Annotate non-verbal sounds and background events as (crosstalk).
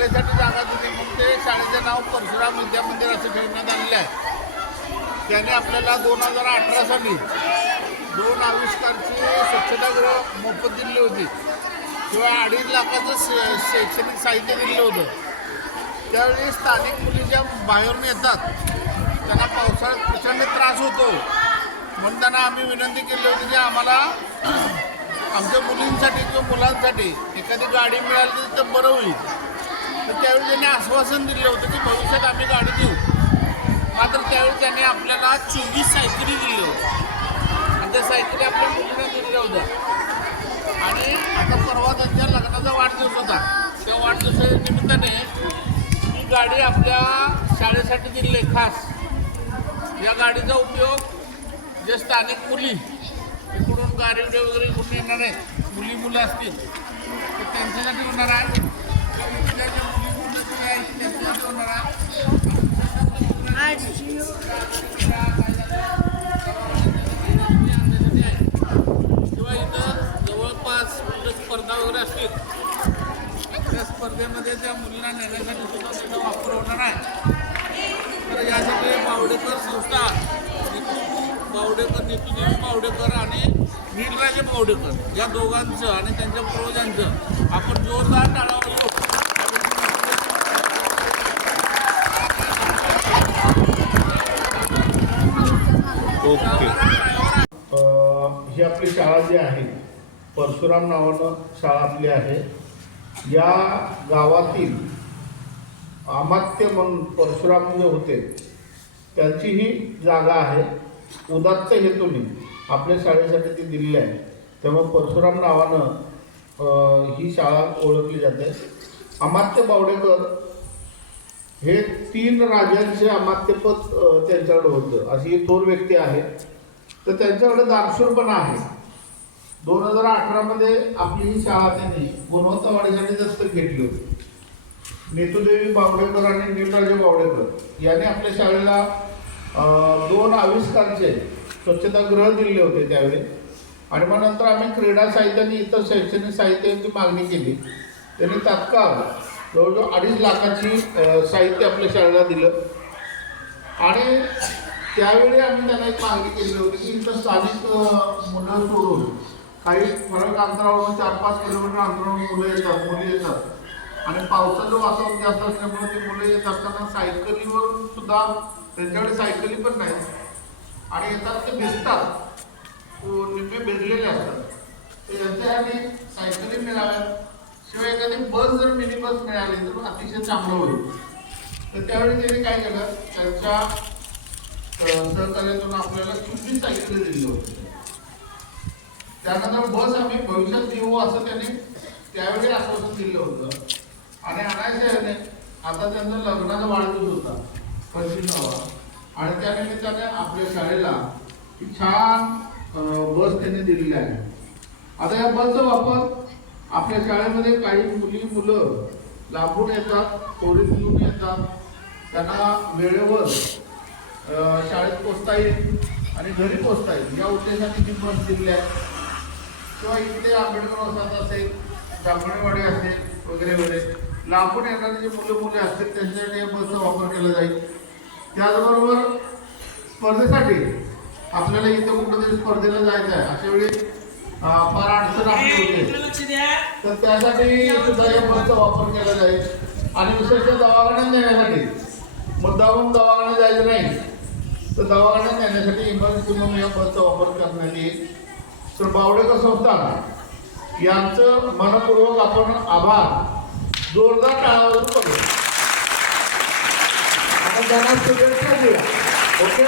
शाळेसाठी जागा दिली. म्हणून ते शाळेचं नाव परशुराम विद्या मंदिर असं ठेवण्यात आलेलं आहे. त्याने आपल्याला दोन हजार अठरा साली दोन आविष्कारची स्वच्छतागृह मोफत दिली होती. किंवा अडीच लाखाचं शैक्षणिक साहित्य दिलं होतं. त्यावेळी स्थानिक मुली ज्या बाहेरून येतात त्यांना पावसाळ्यात प्रचंड त्रास होतो. म्हणून त्यांना आम्ही विनंती केली होती की आम्हाला (clears throat) आमच्या मुलींसाठी किंवा मुलांसाठी एखादी गाडी मिळाली तर बरं होईल. तर त्यावेळी त्यांनी आश्वासन दिलं होतं की भविष्यात आम्ही गाडी देऊ. मात्र त्यावेळी त्यांनी आपल्याला चोवीस सायकली दिल्या होत्या. आणि त्या सायकली आपल्या मुलींना दिल्या होत्या. आणि आता परवा त्यांच्या लग्नाचा वाढदिवस होता. त्या वाढदिवसाच्या निमित्ताने ही गाडी आपल्या शाळेसाठी दिली आहे खास. या गाडीचा उपयोग जे स्थानिक मुली इकडून गाडीवडे वगैरे इकडून येणार आहेत मुली मुलं असतील तर त्यांच्यासाठी होणार आहे किंवा इथल्या ज्या मुली मुलं जे आहेत त्यांच्यासाठी होणार आहे किंवा इथं जवळपास कुठं स्पर्धा वगैरे असतील त्या स्पर्धेमध्ये त्या मुलींना नेण्यासाठी सुद्धा त्याचा वापर होणार आहे तर यासाठी बावडेकर संस्था बावडेकर नितीदेवी बावडेकर आणि नीलराजे बावडेकर या दोघांचं आणि त्यांच्या पूर्वजांचं आपण जोरदार टाळावर ही आपली शाळा जी आहे परशुराम नावानं शाळा आपली आहे. या गावातील अमात्य म्हणून परशुराम जे होते त्यांचीही जागा आहे. उदात्त हेतूने आपल्या शाळेसाठी ती दिलेली आहे. त्यामुळे परशुराम नावानं ही शाळा ओळखली जाते. अमात्य बावडेकर हे तीन राजांचे अमात्यपद त्यांच्याकडे होतं. अशी ही थोर व्यक्ती आहे. तर त्यांच्याकडे दानशूरपणा आहे. दोन हजार अठरामध्ये आपली ही शाळा त्यांनी गुणवत्तावाढीसाठी दत्तक घेतली होती. नेतुदेवी बावडेकर आणि नीलराजे बावडेकर यांनी आपल्या शाळेला दोन आविष्कारचे स्वच्छतागृह दिले होते त्यावेळी. आणि मग नंतर आम्ही क्रीडा साहित्य आणि इतर शैक्षणिक साहित्याची मागणी केली. त्यांनी तात्काळ जवळजवळ अडीच लाखाची साहित्य आपल्या शाळेला दिलं. आणि त्यावेळी आम्ही त्यांना एक मागणी केली होती की इथं स्थानिक मुलं सोडून काही फरक अंतरावरून चार पाच किलोमीटर अंतरावरून मुलं येतात मुली येतात. आणि पावसाचं वातावरण जास्त असल्यामुळे ते मुलं येत असताना सायकलीवरून सुद्धा त्यांच्याकडे सायकली पण नाही. आणि येतात ते भिजतात. निम्मे भिजलेले असतात. तर यांच्यासाठी सायकली मिळाव्या शिवाय एखादी बस जर मिनी बस मिळाली तर अतिशय चांगलं होईल. तर त्यावेळी त्यांनी काय केलं? त्यांच्या सहकार्यातून आपल्याला चोवीस सायकली दिली होती. त्यानंतर बस आम्ही भविष्यात देऊ असं त्याने त्यावेळी आश्वासन दिलं होतं. आणि आणायचं याने आता त्यांचा लग्नाचा वाढदिवस होता पंचवीसावा आणि त्या निमित्ताने आपल्या शाळेला छान बस त्यांनी दिलेली आहे. आता या बसचा वापर आपल्या शाळेमध्ये काही मुली मुलं लांबून येतात थोडी घेऊन येतात. त्यांना वेळेवर शाळेत पोचता येईल आणि घरी पोचता येईल. या उद्देशाने ती बस दिलेली आहे. किंवा इथे आंबेडकर वसाहत असेल जांभळेवाडी असेल वगैरे वगैरे. लांबून येणारे जे मुलं मुले असतील त्यांच्यासाठी बसचा वापर केला जाईल. त्याचबरोबर स्पर्धेसाठी आपल्याला इथं कुठंतरी स्पर्धेला जायचं आहे. अशा वेळी फार अडचण आपली होते. तर त्यासाठी सुद्धा या बसचा वापर केला जाईल. आणि विशेषतः दवाखान्यात नेण्यासाठी. मुद्दाहून दवाखान्यात जायचं नाही. तर दवाखान्यात नेण्यासाठी इमर्जन्सी म्हणून या बसचा वापर करण्यात येईल. तर बावडेकर संस्थान यांचं मनपूर्वक आपण आभार. जोरदार टाळावरून करू आणि त्यांना शुभेच्छा दिल्या ओके?